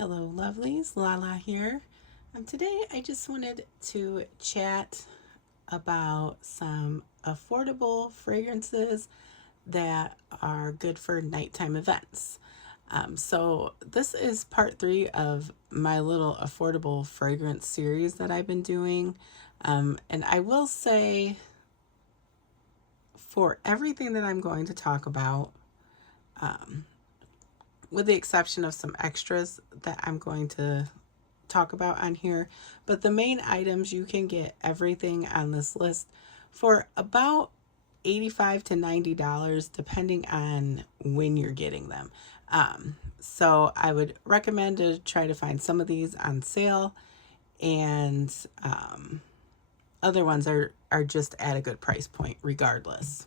Hello, lovelies. Lala here. Today, I just wanted to chat about some affordable fragrances that are good for nighttime events. So, this is part three of my little affordable fragrance series that I've been doing. And I will say, for everything that I'm going to talk about, with the exception of some extras that I'm going to talk about on here, but the main items you can get everything on this list for about $85 to $90 depending on when you're getting them. So I would recommend to try to find some of these on sale, and other ones are just at a good price point regardless.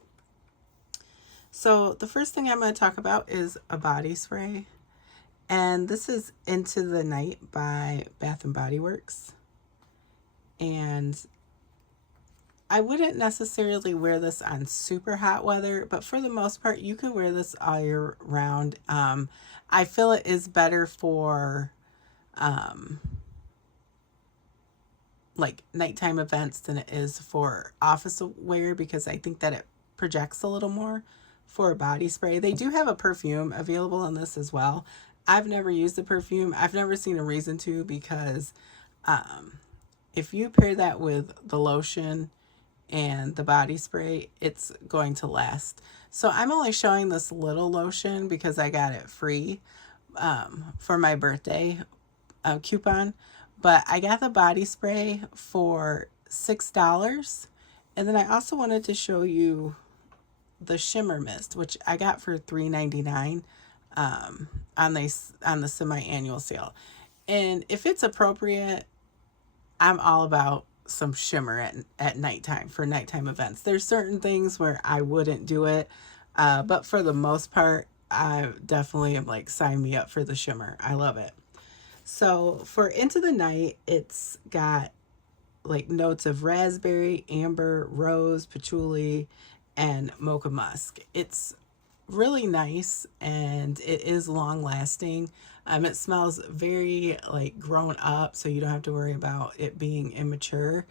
So the first thing I'm going to talk about is a body spray. And this is Into the Night by Bath and Body Works. And I wouldn't necessarily wear this on super hot weather, but for the most part, you can wear this all year round. I feel it is better for like nighttime events than it is for office wear, because I think that it projects a little more for a body spray. They do have a perfume available in this as well. I've never used the perfume. I've never seen a reason to, because if you pair that with the lotion and the body spray, it's going to last. So I'm only showing this little lotion because I got it free for my birthday coupon. But I got the body spray for $6. And then I also wanted to show you the shimmer mist, which I got for $3.99 on the semi-annual sale. And if it's appropriate, I'm all about some shimmer at nighttime for nighttime events. There's certain things where I wouldn't do it, but for the most part, I definitely am like, sign me up for the shimmer. I love it. So for Into the Night, it's got like notes of raspberry, amber, rose, patchouli, and mocha musk. It's really nice, and it is long lasting. It smells very like grown up, so you don't have to worry about it being immature.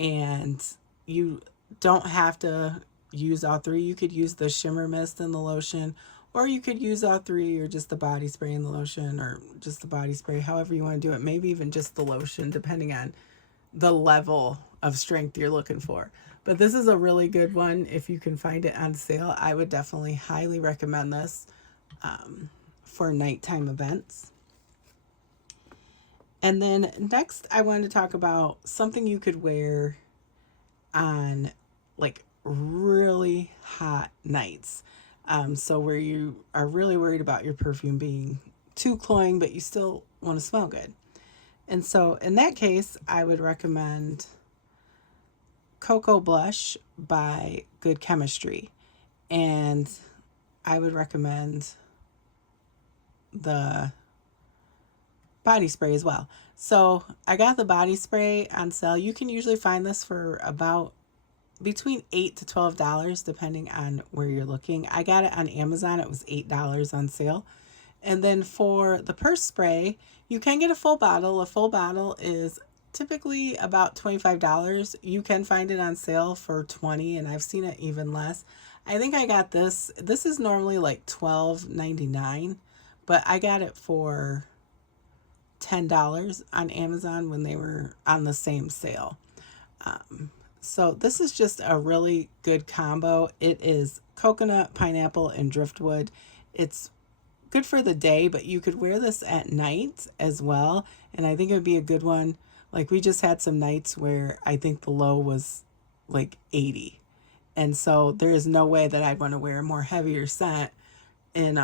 And you don't have to use all three. You could use the shimmer mist and the lotion, or you could use all three, or just the body spray and the lotion, or just the body spray, however you want to do it. Maybe even just the lotion, depending on the level of strength you're looking for. But this is a really good one. If you can find it on sale, I would definitely highly recommend this for nighttime events. And then next, I wanted to talk about something you could wear on like really hot nights. So where you are really worried about your perfume being too cloying, but you still want to smell good. And so in that case, I would recommend Cocoa Blush by Good Chemistry. And I would recommend the body spray as well. So I got the body spray on sale. You can usually find this for about between $8 to $12 depending on where you're looking. I got it on Amazon. It was $8 on sale. And then for the purse spray, you can get a full bottle. A full bottle is typically about $25. You can find it on sale for $20, and I've seen it even less. I think I got this. This is normally like $12.99, but I got it for $10 on Amazon when they were on the same sale. So this is just a really good combo. It is coconut, pineapple, and driftwood. It's good for the day, but you could wear this at night as well. And I think it would be a good one. Like, we just had some nights where I think the low was like 80. And so there is no way that I'd want to wear a more heavier scent in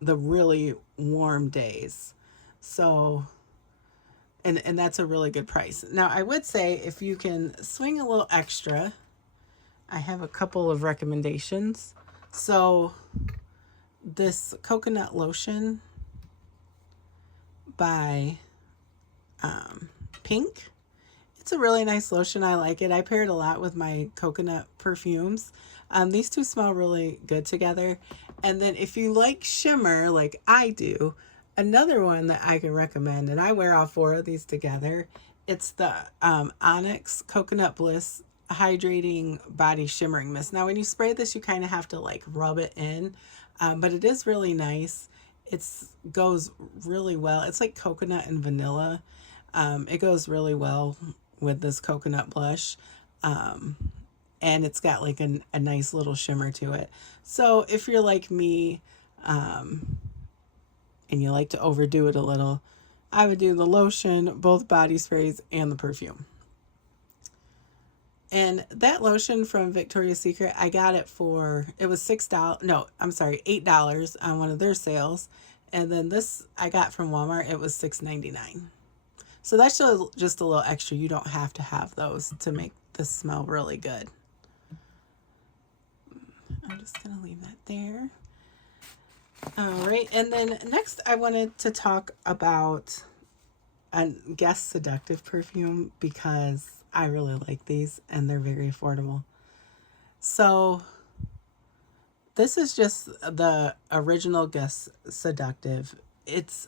the really warm days. So, and that's a really good price. Now, I would say if you can swing a little extra, I have a couple of recommendations. So this coconut lotion by Pink, it's a really nice lotion. I like it. I pair it a lot with my coconut perfumes. These two smell really good together. And then if you like shimmer like I do, Another one that I can recommend, and I wear all four of these together, it's the Onyx Coconut Bliss Hydrating Body Shimmering Mist. Now, when you spray this, you kind of have to like rub it in, but it is really nice. It's goes really well. It's like coconut and vanilla. It goes really well with this coconut blush. And it's got like a nice little shimmer to it. So if you're like me, and you like to overdo it a little, I would do the lotion, both body sprays, and the perfume. And that lotion from Victoria's Secret, I got it for, it was $6. No, I'm sorry, $8 on one of their sales. And then this I got from Walmart, it was $6.99. So that's just a little extra. You don't have to have those to make this smell really good. I'm just going to leave that there. All right, and then next I wanted to talk about a Guess Seductive perfume because I really like these and they're very affordable. So this is just the original Guess Seductive.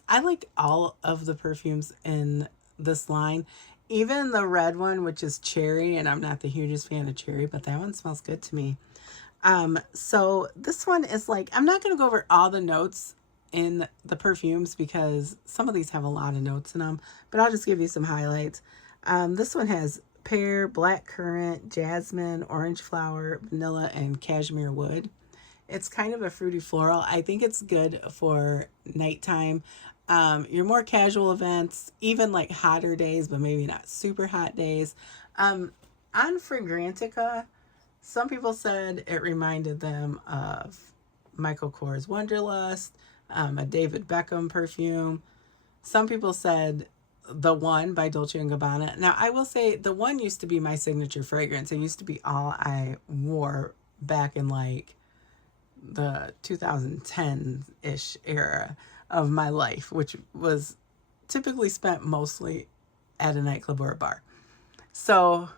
I like all of the perfumes in this line, even the red one, which is cherry, and I'm not the hugest fan of cherry, but that one smells good to me. So this one is like, I'm not going to go over all the notes in the perfumes because some of these have a lot of notes in them, but I'll just give you some highlights. This one has pear, black currant, jasmine, orange flower, vanilla, and cashmere wood. It's kind of a fruity floral. I think it's good for nighttime. Your more casual events, even like hotter days, but maybe not super hot days. On Fragrantica, some people said it reminded them of Michael Kors Wonderlust, a David Beckham perfume. Some people said The One by Dolce & Gabbana. Now, I will say The One used to be my signature fragrance. It used to be all I wore back in like the 2010-ish era of my life, which was typically spent mostly at a nightclub or a bar. So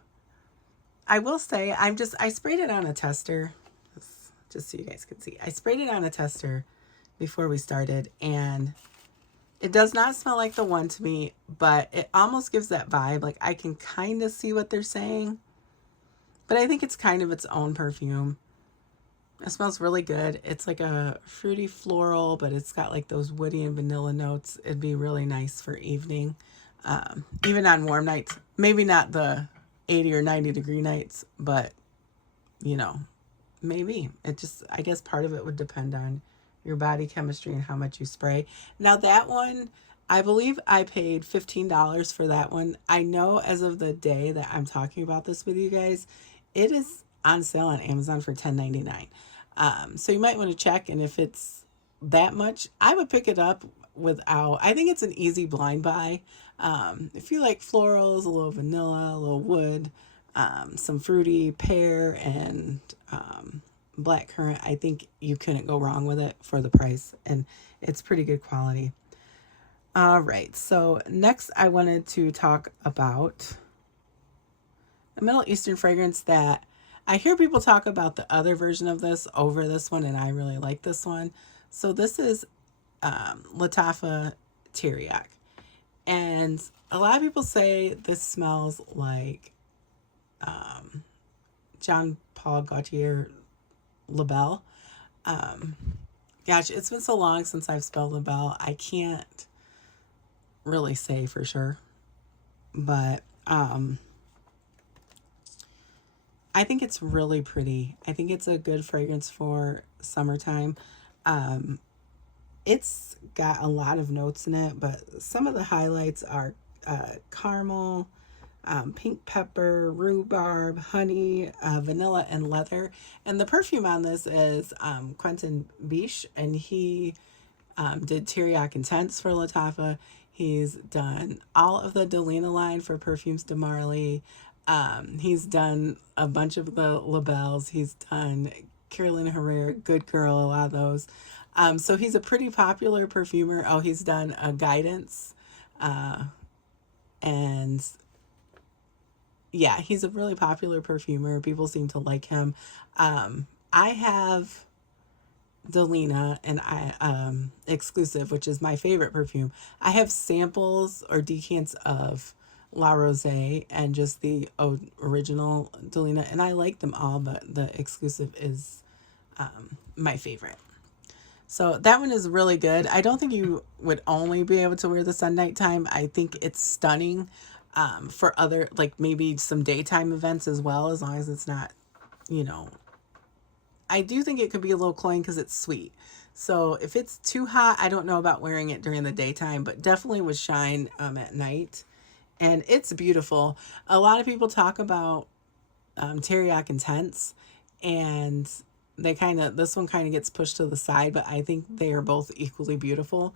I will say I sprayed it on a tester, just so you guys can see. I sprayed it on a tester before we started, and it does not smell like The One to me, but it almost gives that vibe. Like I can kind of see what they're saying, but I think it's kind of its own perfume. It smells really good. It's like a fruity floral, but it's got like those woody and vanilla notes. It'd be really nice for evening, even on warm nights. Maybe not the 80 or 90 degree nights, but you know, maybe. It just, I guess part of it would depend on your body chemistry and how much you spray. Now that one, I believe I paid $15 for that one. I know as of the day that I'm talking about this with you guys, it is on sale on Amazon for $10.99. So you might want to check, and if it's that much, I would pick it up without, I think it's an easy blind buy. If you like florals, a little vanilla, a little wood, some fruity pear, and black currant, I think you couldn't go wrong with it for the price, and it's pretty good quality. All right, so next I wanted to talk about a Middle Eastern fragrance that I hear people talk about the other version of this over this one, and I really like this one. So this is Latafa Teriyaki. And a lot of people say this smells like Jean Paul Gaultier Labelle. Gosh, it's been so long since I've spelled Labelle, I can't really say for sure. But I think it's really pretty. I think it's a good fragrance for summertime. It's got a lot of notes in it, but some of the highlights are caramel, pink pepper, rhubarb, honey, vanilla, and leather. And the perfume on this is Quentin Biche, and he did Teriyaki Intense for Latafa. He's done all of the Delina line for Perfumes de Marly. He's done a bunch of the labels. He's done Carolina Herrera, Good Girl, a lot of those. So he's a pretty popular perfumer. Oh, he's done a Guidance. And yeah, he's a really popular perfumer. People seem to like him. I have Delina and I exclusive, which is my favorite perfume. I have samples or decants of La Rose and just the original Delina, and I like them all, but the exclusive is my favorite. So that one is really good. I don't think you would only be able to wear this on nighttime. I think it's stunning for other, like maybe some daytime events as well, as long as it's not, you know, I do think it could be a little cloying because it's sweet. So if it's too hot, I don't know about wearing it during the daytime, but definitely would shine at night. And it's beautiful. A lot of people talk about Teriyaki Intense, and this one kind of gets pushed to the side, but I think they are both equally beautiful.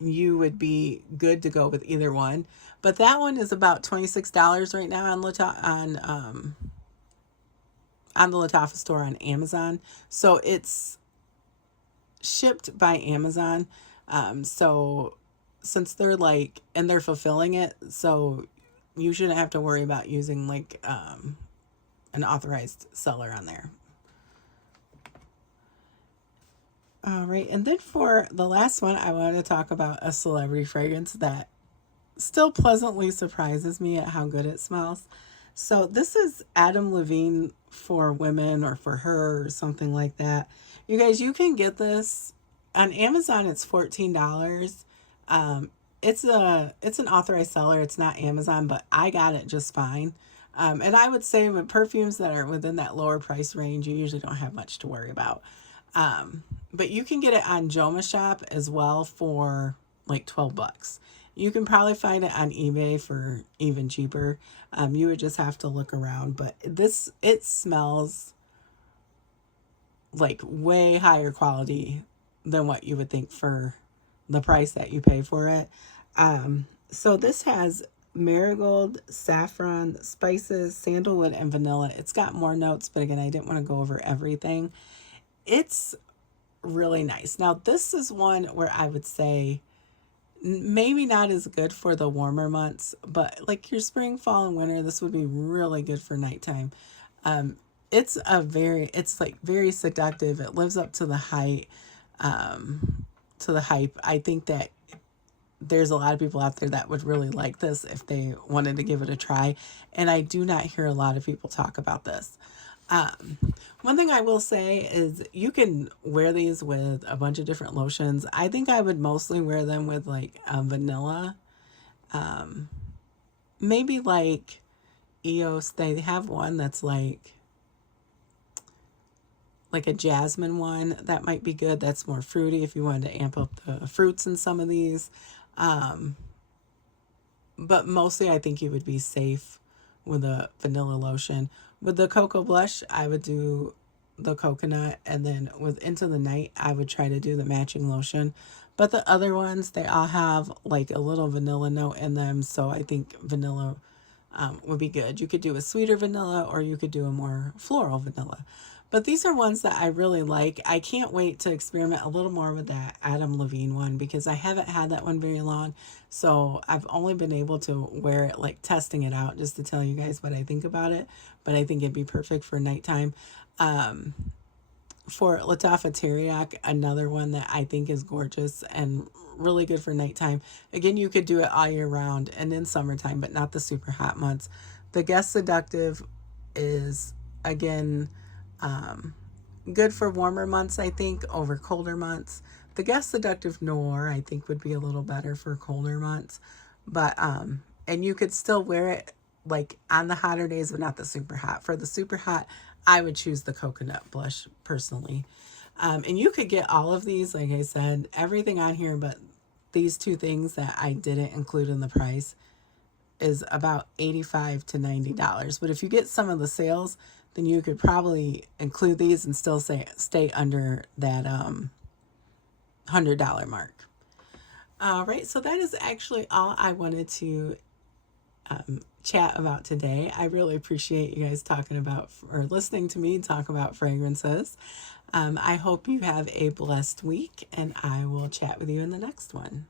You would be good to go with either one. But that one is about $26 right now on the Latafa store on Amazon. So it's shipped by Amazon. So since they're like, and they're fulfilling it, so you shouldn't have to worry about using like an authorized seller on there. All right. And then for the last one, I wanted to talk about a celebrity fragrance that still pleasantly surprises me at how good it smells. So this is Adam Levine for women or for her or something like that. You guys, you can get this on Amazon. It's $14. It's an authorized seller. It's not Amazon, but I got it just fine. And I would say with perfumes that are within that lower price range, you usually don't have much to worry about. But you can get it on Joma Shop as well for like $12. You can probably find it on eBay for even cheaper. You would just have to look around, but it smells like way higher quality than what you would think for the price that you pay for it. So this has marigold, saffron, spices, sandalwood, and vanilla. It's got more notes, but again, I didn't want to go over everything. It's really nice. Now, this is one where I would say maybe not as good for the warmer months, but like your spring, fall, and winter, this would be really good for nighttime. It's like very seductive. It lives up to the hype. I think that there's a lot of people out there that would really like this if they wanted to give it a try. And I do not hear a lot of people talk about this. One thing I will say is you can wear these with a bunch of different lotions. I think I would mostly wear them with like vanilla. Maybe like EOS. They have one that's like a jasmine one that might be good. That's more fruity if you wanted to amp up the fruits in some of these. But mostly I think you would be safe with a vanilla lotion. With the cocoa blush, I would do the coconut, and then with Into the Night, I would try to do the matching lotion. But the other ones, they all have like a little vanilla note in them, so I think vanilla would be good. You could do a sweeter vanilla or you could do a more floral vanilla. But these are ones that I really like. I can't wait to experiment a little more with that Adam Levine one because I haven't had that one very long. So I've only been able to wear it, like testing it out just to tell you guys what I think about it. But I think it'd be perfect for nighttime. For Latafa Teriyaki, another one that I think is gorgeous and really good for nighttime. Again, you could do it all year round and in summertime, but not the super hot months. The Guest Seductive is, again, good for warmer months, I think, over colder months. The Guest Seductive Noir, I think, would be a little better for colder months. But, and you could still wear it like on the hotter days, but not the super hot. For the super hot, I would choose the coconut blush personally. And you could get all of these, like I said, everything on here, but these two things that I didn't include in the price is about $85 to $90. But if you get some of the sales, then you could probably include these and still stay under that $100 mark. All right, so that is actually all I wanted to chat about today. I really appreciate you guys talking about or listening to me talk about fragrances. I hope you have a blessed week, and I will chat with you in the next one.